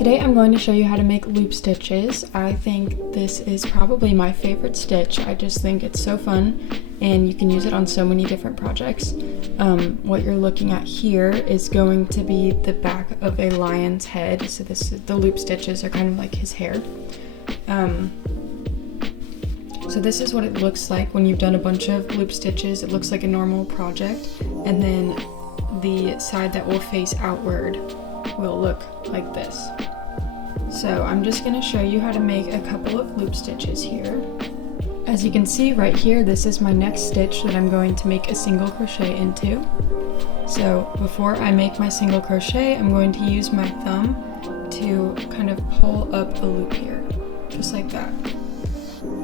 Today I'm going to show you how to make loop stitches. I think this is probably my favorite stitch. I just think it's so fun and you can use it on so many different projects. What you're looking at here is going to be the back of a lion's head. So the loop stitches are kind of like his hair. So this is what it looks like when you've done a bunch of loop stitches. It looks like a normal project, and then the side that will face outward will look like this. So I'm just going to show you how to make a couple of loop stitches here. As you can see right here, this is my next stitch that I'm going to make a single crochet into. So before I make my single crochet, I'm going to use my thumb to kind of pull up a loop here, just like that.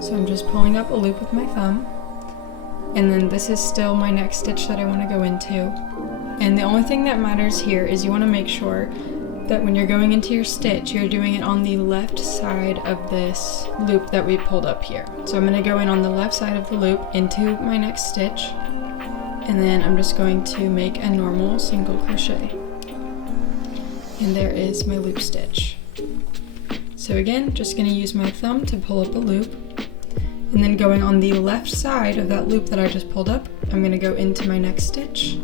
So I'm just pulling up a loop with my thumb, and then this is still my next stitch that I want to go into. And the only thing that matters here is you want to make sure that when you're going into your stitch, you're doing it on the left side of this loop that we pulled up here. So I'm going to go in on the left side of the loop into my next stitch, and then I'm just going to make a normal single crochet. And there is my loop stitch. So again, just going to use my thumb to pull up a loop, and then going on the left side of that loop that I just pulled up, I'm going to go into my next stitch,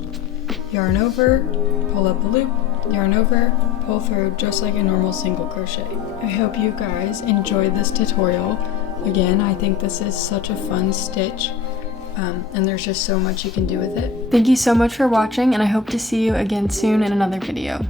yarn over, pull up a loop, yarn over, pull through, just like a normal single crochet. I hope you guys enjoyed this tutorial. Again, I think this is such a fun stitch, and there's just so much you can do with it. Thank you so much for watching, and I hope to see you again soon in another video.